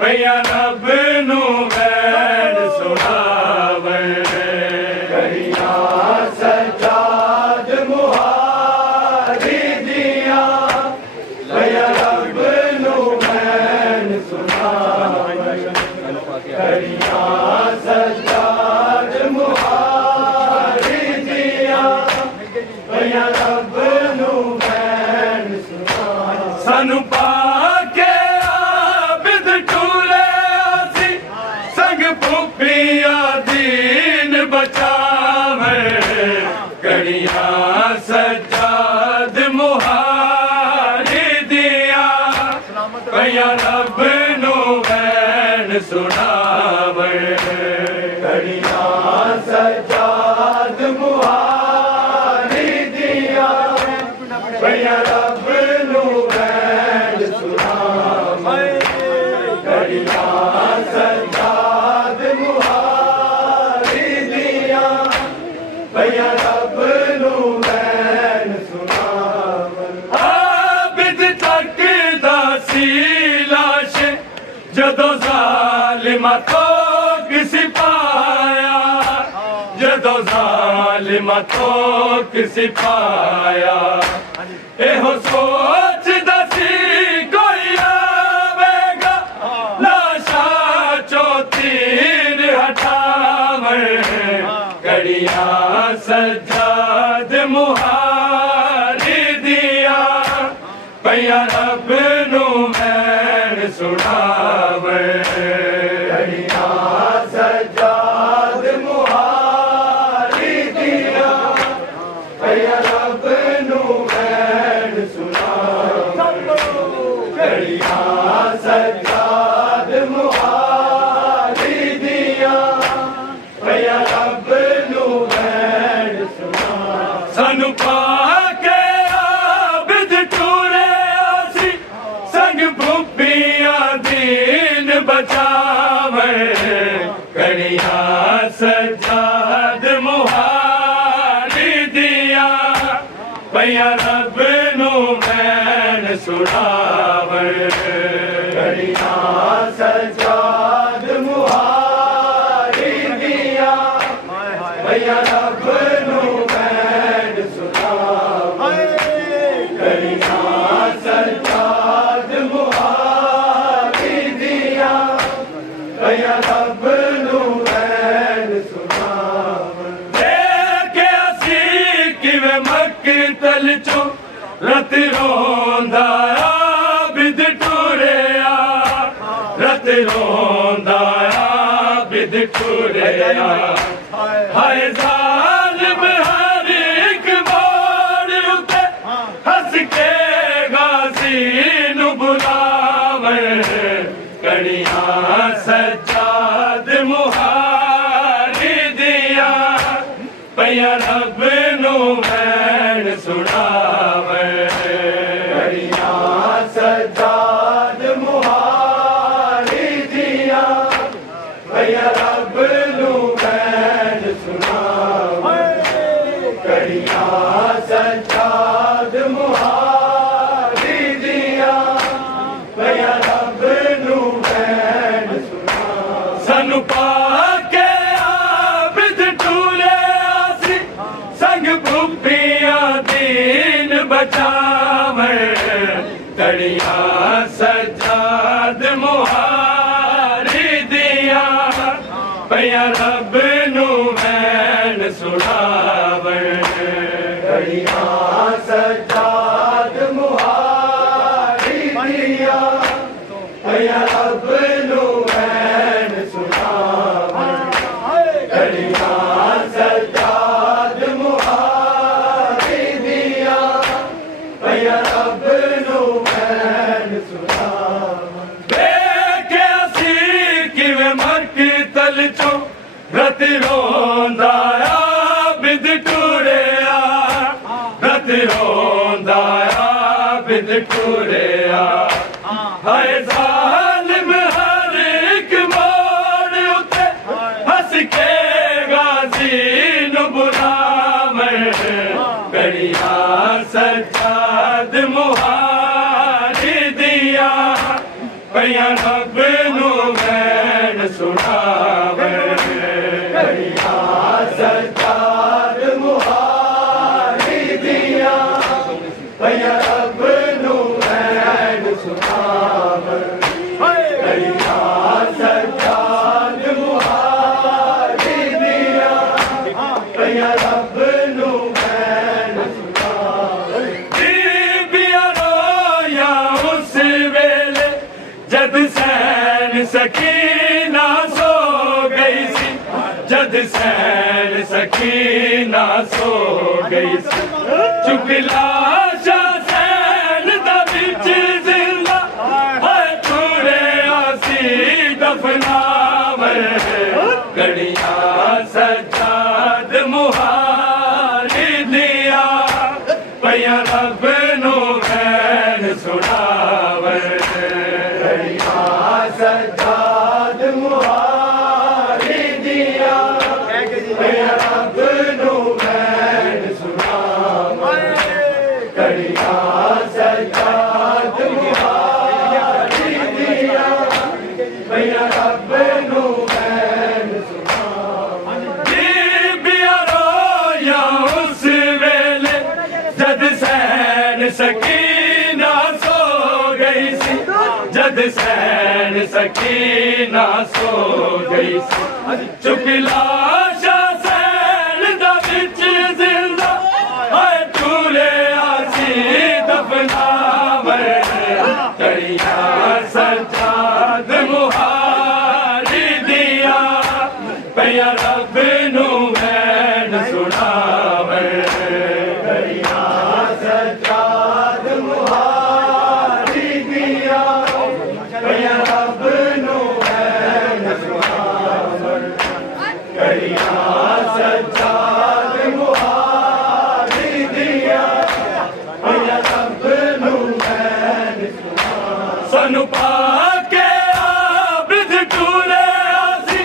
भैया रब नू वैन सुनावे कहिया सजाद मुहारी दिया भैया रब नू वैन सुनावे कहिया सजाद मुहारी दिया भैया रब नू वैन सुनावे सानू सजाद मुहारी दिया भैया रब नू वैन सुनावे कड़िया सजाद मुहारी दिया भैया रब नू वैन सुनावे कड़िया सजाद मुहारी दिया भैया रब नू जदों ज़ालिमा तो किसी पाया जदों ज़ालिमा तो किसी पाया एहो सोच दसी कोई आवेगा लाशा चौथीर हटावे कड़िया सजाद मुहारी दिया भैया रब नू वैन सुनावे कड़िया सजाद मुहारी दिया भैया रब नू वैन सुनावे कड़िया सजाद मुहारी दिया भैया रब नू वैन सुनावे सानू पाके आबिद टूरे आसी संग भूपिया दीन बचावे कड़िया सजाद मुहारी दिया भैया रब नू वैन सुनावे कड़िया सजाद मुहारी दिया भैया रब नू वैन सुनावे कड़िया सजाद मुहारी दिया भैया रब नू वैन सुनावे देखे असी किवें मक्तल चो रत रोंदा आबिद टुरिया रत रोंदा आबिद टुरिया हाय ज़ालिम हर एक मोड़ उते हंस के गाज़ी नू बुलावे कड़िया सजाद मुहारी दिया भैया रब नू वैन सुनावे कड़िया सजाद मुहारी दिया भैया रब नू वैन सुनावे कड़िया सजाद मुहारी दिया भैया रब नू वैन सुनावे सानू पाके आबिद टूरे आसी संग भूपिया दीन बचावे कड़िया सजाद मुहारी दिया भैया रब नू वैन सुनावे कड़िया सजाद मुहारी दिया भैया रब नू वैन सुनावे कड़िया सजाद मुहारी दिया भैया रब नू वैन सुनावे देखे असी किवें मक्तल चो रत रोंदा आबिद टुरिया रत रोंदा आबिद टुरिया पया रब नू वैन सुनावे करिया सजाद मुहारी दिया पया रब नू वैन सुनावे करिया सजाद मुहारी दिया पया रब नू वैन सुनावे बीबिया रोया उस वेले जद सैन सकीना सो गई सी जद सैन सकीना सो गई सी चुक लाशा सैन दा विच जिंदा है टुरे आसी दफनावे गड़िया सजाद मुहारी दिया पया रब नू वैन सुनावे सजाद मुहारी दिया पया रब नू वैन सुनावे करिया सजाद मुहारी दिया पया रब नू वैन सुनावे बीबिया रोया उस वेले जद सैन सकीना सो गई सी जद सैन सकीना सो गई सी चुक लाशा सैन दा विच जिंदा है टूरे आसी दफनावे करिया सजाद मुहारी दिया पया रब नू वैन सुनावे करिया सजाद मुहारी दिया पया रब नू वैन सुनावे करिया सजाद मुहारी दिया पया रब नू वैन सुनावे सानू पाके आबिद टूरे आसी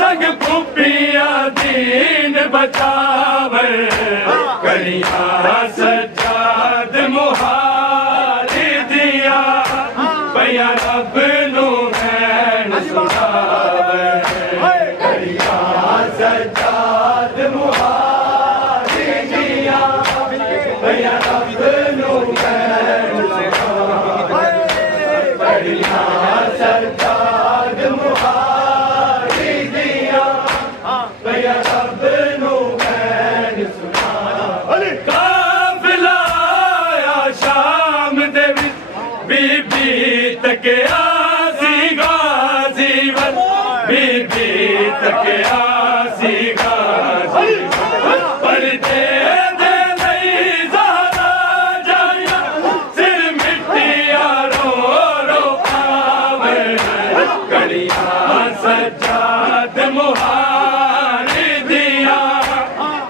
संग पुपिया दीन बचावे करिया सजाद मुहारी दिया पया रब नू वैन सुनावे करिया सजाद मुहारी दिया पया रब नू वैन सुनावे करिया सजाद मुहारी दिया पया रब नू वैन सुनावे काफिला आया शाम दे विच बीबी तके आसी गाजी वर बीबी तके आसी गाजी पर दे दे नहीं ज़हरा जाया सिर मिट्टिया रो रो आवे कड़िया सजाद मुहारी दिया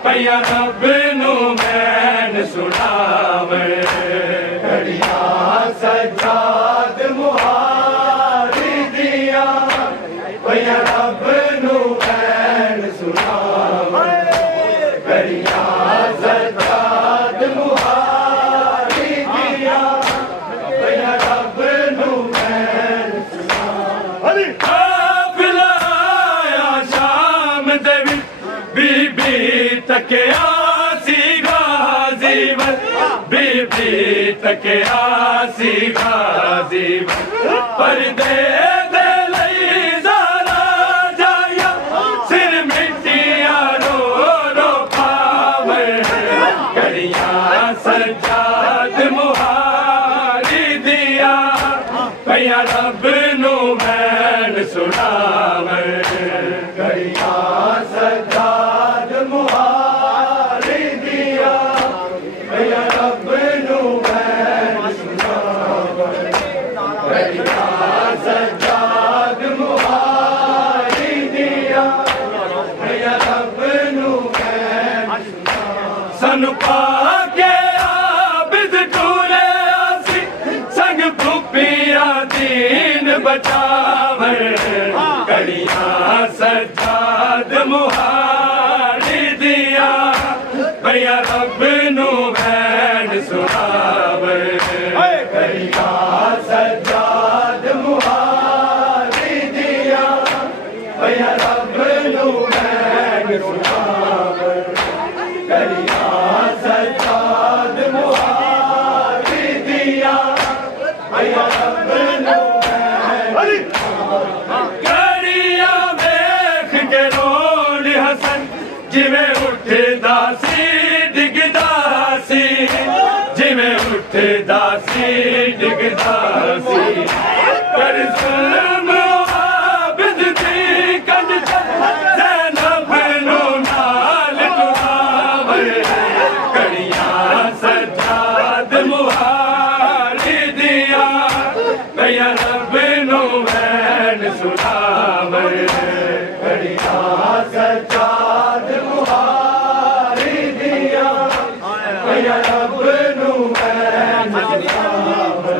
पया रब नू वैन सुनावे कड़िया सजाद मुहारी दिया पया रब नू वैन सुनावे कड़िया सजाद मुहारी दिया पया रब नू वैन सुनावे काफिला आया शाम दे विच बीबी तके आसी गाजी वर बीबी तके आसी गाजी वर पर दे दे लई ज़हरा जाया सिर मिट्टिया रो रो पावे करिया सजाद मुहारी दिया पया रब नू वैन सुनावे करिया सजाद मुहारी दिया पया रब नू वैन सुनावे करिया सजाद मुहारी दिया पया रब नू वैन सुनावे सानू पाके आबिद टूरे आसी संग पुपिया दीन बचावे कड़िया सजाद मुहारी दिया पया रब नू वैन सुनावे कड़िया सजाद मुहारी भैया रब नू कड़िया वेख के रोन हसन जिवें उठदा सी डिगदा सी जिवें उठदा सी डिगदा सी कर जुल्म आबिद दी कंज ज़ैनब नू नाल टुरावे कड़ियां सजाद मुहारी दिया भैया रब नू वैन सुनावे कड़ियां सजाद मुहारी दिया भैया रब नू वैन सुनावे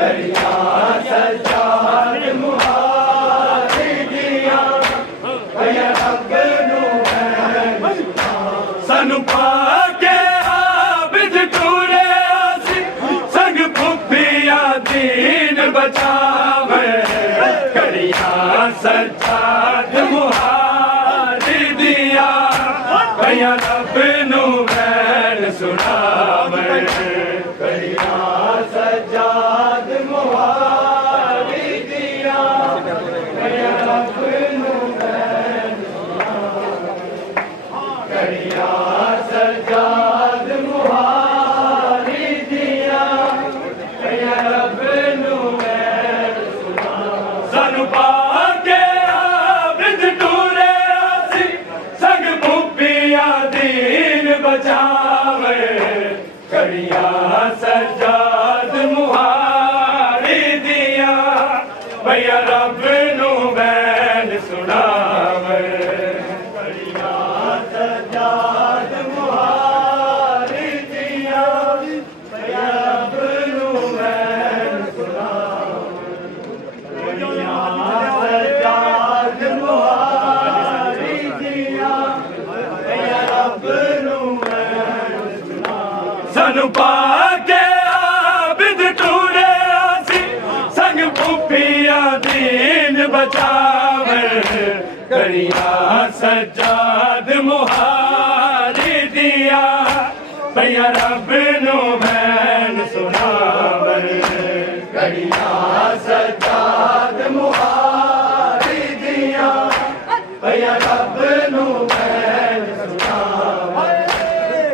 कड़ियां सजाद मुहारी दिया भैया रब नू वैन सानू पाके आबिद टूरे आसी संग फुफिया दीन बचावे कड़ियां सजाद मुहारी दिया भैया रब नू वैन सुनावे कड़ियां सजाद मुहारी दिया भैया रब नू वैन कड़ियां सजाद मुहारी दिया भैया रब नू वैन सानू पाके आबिद टूरे आसी संग फुफिया दीन बचावे कड़ियां सजाद मुहारी दिया भैया रब नू वैन सुनावे कड़ियां सजाद मुहारी दिया भैया रब नू वैन सुनावे कड़ियां सजाद मुहारी दिया भैया रब नू वैन सानू पाके आबिद टूरे आसी संग फुफिया दीन बचावे कड़ियां सजाद मुहारी दिया भैया रब नू वैन सुनावे कड़ियां सजाद मुहारी दिया भैया रब नू वैन सुनावे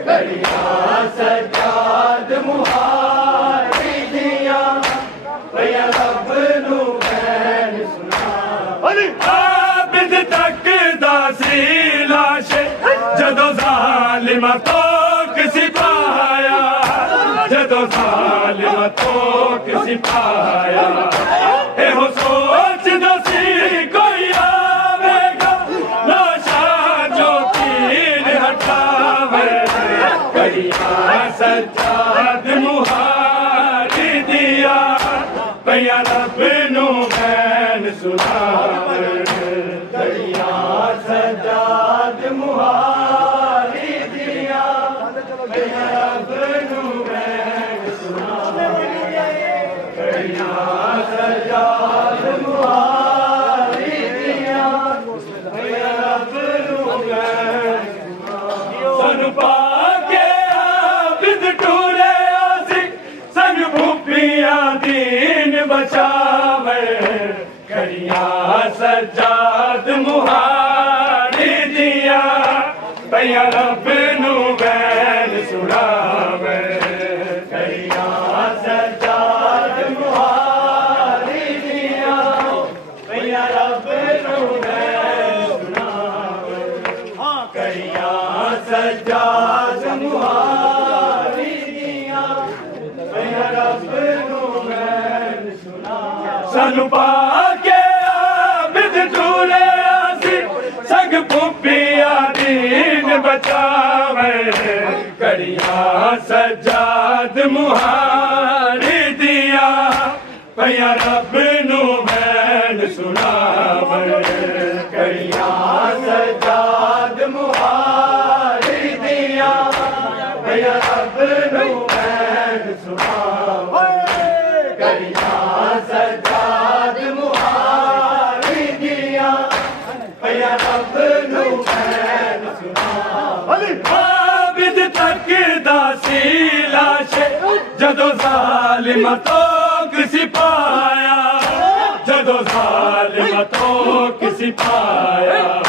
कड़ियां सजाद मुहारी दिया भैया रब नू वैन सुनावे आबिद तक दासी लाश जदों ज़ालिमा तो किसी पाया जदों ज़ालिमा तो किसी पाया एहो सोच दसी कोई आवेगा लाशा जो तीर हटावे कड़ियां सजाद मुहारी दिया भैया रब नू वैन सुनावे कड़ियां सजाद मुहारी दिया भैया रब नू वैन सुनावे कड़ियां सजाद मुहारी दिया भैया रब नू वैन सानू पाके आबिद टूरे आसी संग फुफिया दीन बचावे कड़ियां सजाद मुहारी दिया भैया रब नू वैन सुनावे कड़ियां सजाद मुहारी दिया भैया रब नू वैन सुनावे कड़ियां सजाद मुहारी दिया भैया रब नू वैन सुनावे सानू पाके आबिद टूरे आसी संग फुफिया दीन बचावे कड़ियां सजाद मुहारी दिया भैया रब नू वैन सुनावे कड़ियां सजाद मुहारी दिया भैया रब नू वैन सुनावे कड़ियां सजाद मुहारी दिया भैया रब नू वैन सुनावे आबिद तक दासी लाश जदों ज़ालिमा तो किसी पाया जदों ज़ालिम तो किसी पाया